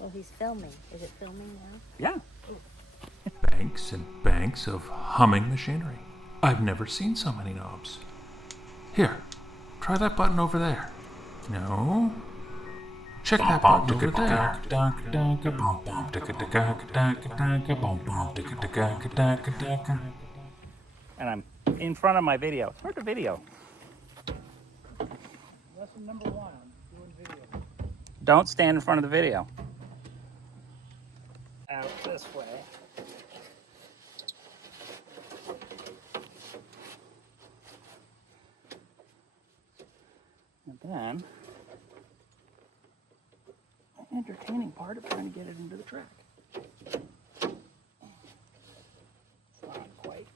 Well, he's filming. Is it filming now? Yeah. Banks and banks of humming machinery. I've never seen so many knobs. Here, try that button over there. No. Check that button over there. And I'm in front of my video. It's hard to video. Lesson number 1 on doing video. Don't stand in front of the video. Out this way. And then, an entertaining part of trying to get it into the track. It's not quite.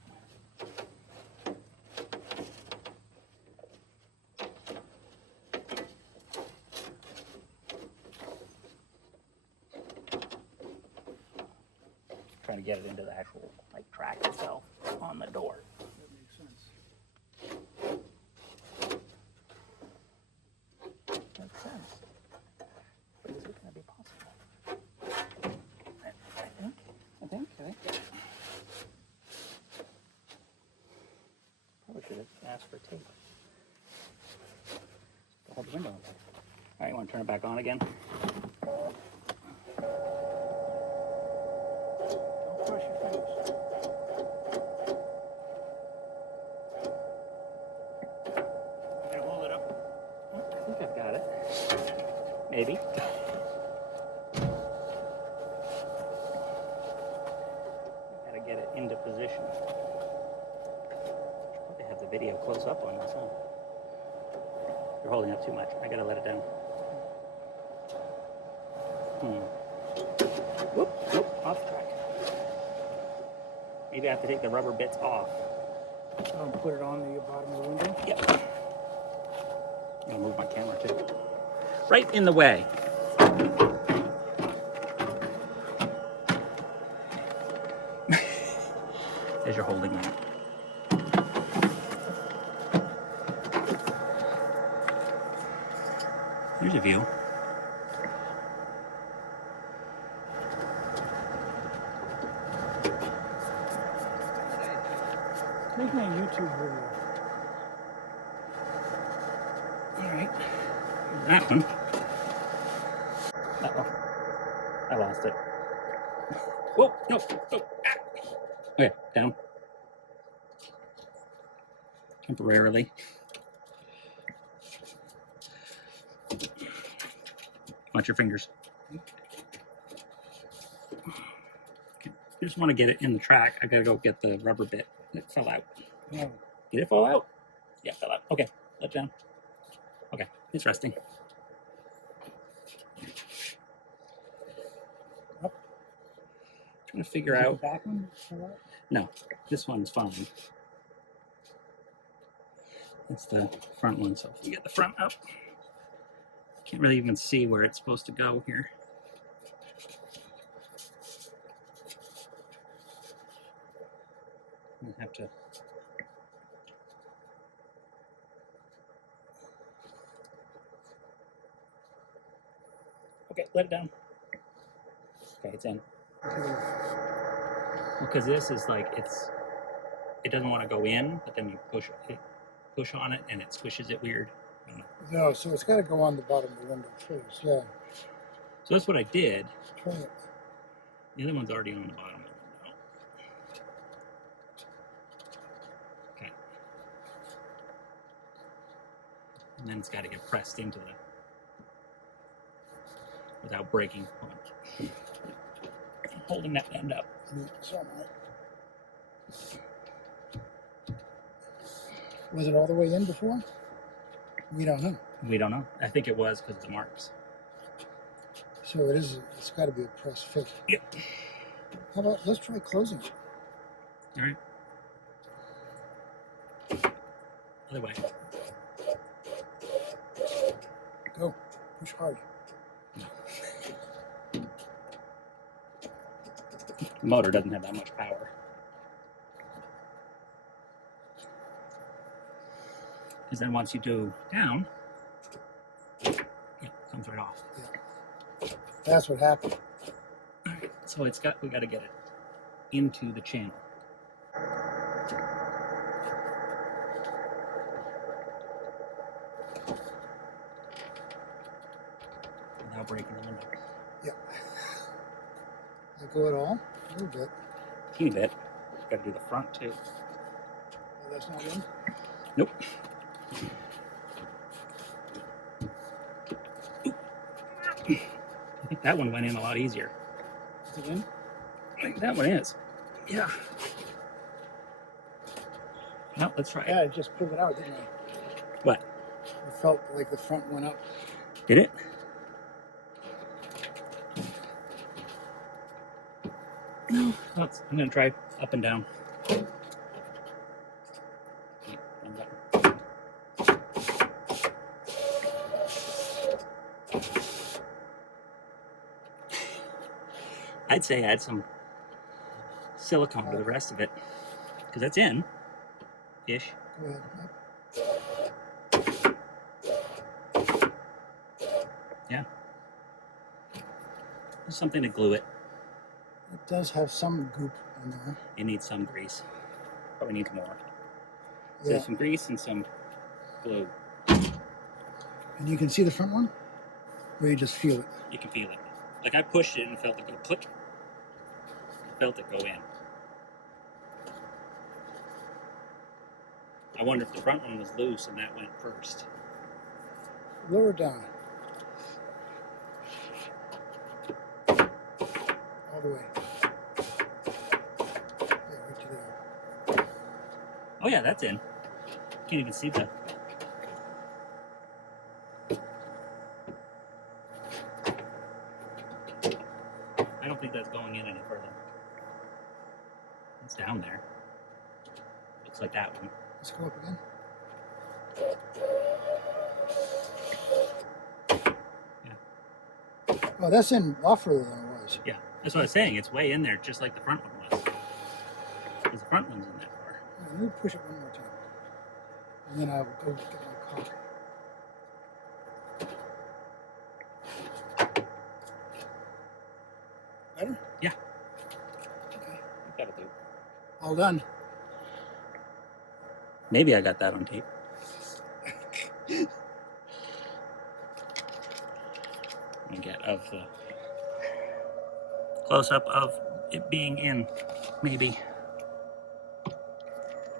Trying to get it into the actual track itself on the door. That makes sense. Makes sense. But is it going to be possible? I think. Probably should have asked for tape. To hold the window open. All right, you want to turn it back on again? Don't crush your fingers. You gonna hold it up? I think I've got it. Maybe. Gotta get it into position. Should probably have the video close up on this, huh? You're holding up too much. I gotta let it down. Whoop, nope, off track. Maybe I have to take the rubber bits off. I'll put it on the bottom of the window. Yep. I'm gonna move my camera too. Right in the way. As you're holding that. Here's a view. Making a YouTube video. All right. That one. Uh-oh. I lost it. Whoa, no. Oh. Ah. Okay, down. Temporarily. Watch your fingers. Okay. I just want to get it in the track. I gotta go get the rubber bit. It fell out. Yeah. Did it fall out? Yeah, it fell out. Okay, let it down. Okay, it's resting. Up. Trying to figure Is it out. the back one fell out? No, this one's fine. It's the front one, so if you get the front up, can't really even see where it's supposed to go here. I have to. Okay, let it down. Okay, it's in. Because this is it doesn't want to go in, but then you push on it and it squishes it weird. I don't know. No, so it's got to go on the bottom of the window first. Yeah. So that's what I did. Try it. The other one's already on the bottom of the window. Okay. And then it's got to get pressed into without breaking. Hold on. I'm holding that end up. It's all right. Was it all the way in before? We don't know. We don't know. I think it was because of the marks. So it is. It's got to be a press fit. Yep. How about let's try closing it? All right. Other way. Go. Push hard. The motor doesn't have that much power. Because then once you do down, it comes right off. Yeah. That's what happened. So we got to get it into the channel. Without breaking the window. Yeah. Let go at all? A little bit. Teeny bit. Got to do the front too. Oh, that's not in? Nope. I think that one went in a lot easier. Is it in? I think that one is. Yeah. No, let's try Yeah, it. I just pulled it out, didn't I? What? It felt like the front went up. Did it? No. I'm going to try up and down. I'd say add some silicone to the rest of it, because that's in-ish. Go ahead. Yeah. There's something to glue it. It does have some goop in there. It needs some grease. Probably needs more. So Yeah. some grease and some glue. And you can see the front one? Or you just feel it? You can feel it. Like I pushed it and felt it go click. Felt it go in. I wonder if the front one was loose and that went first. Lower down. All the way. Yeah, right to there. Oh yeah, that's in. Can't even see the... I don't think that's going in any further. It's down there. Looks like that one. Let's go up again. Yeah. Oh, that's in a lot further than it was. Yeah, that's what I was saying. It's way in there, just like the front one was. Because the front one's in that far. Yeah, let me push it one more time. And then I'll go get my caulk. Better? Yeah. Okay. That'll do. All done. Maybe I got that on tape. I get of the close-up of it being in, maybe.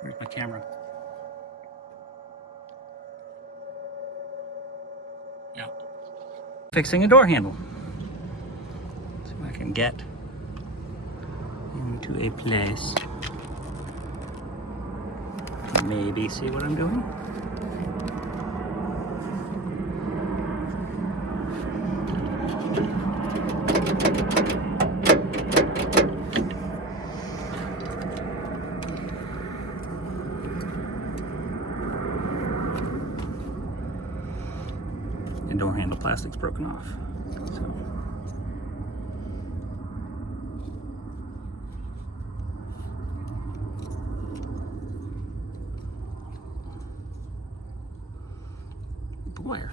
Where's my camera? Yeah. Fixing a door handle. See if I can get into a place. Maybe see what I'm doing. The door handle plastic's broken off. So wire.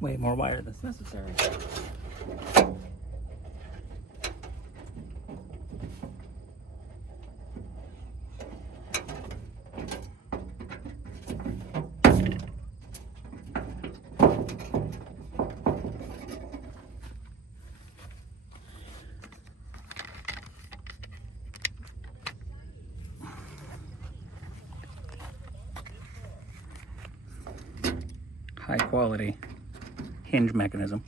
Way more wire than's necessary. High quality hinge mechanism.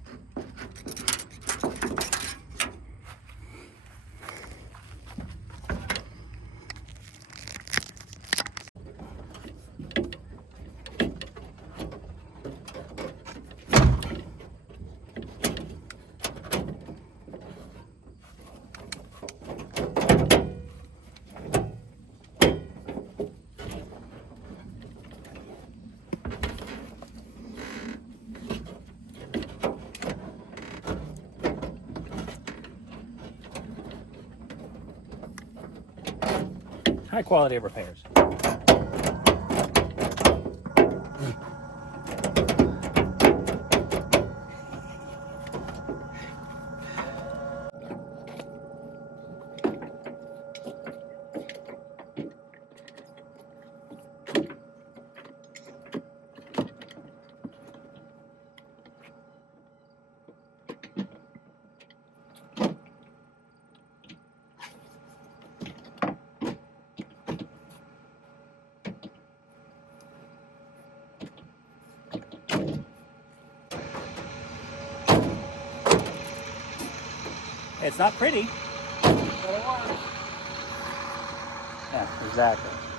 high quality repairs. It's not pretty, but it works. Yeah, exactly.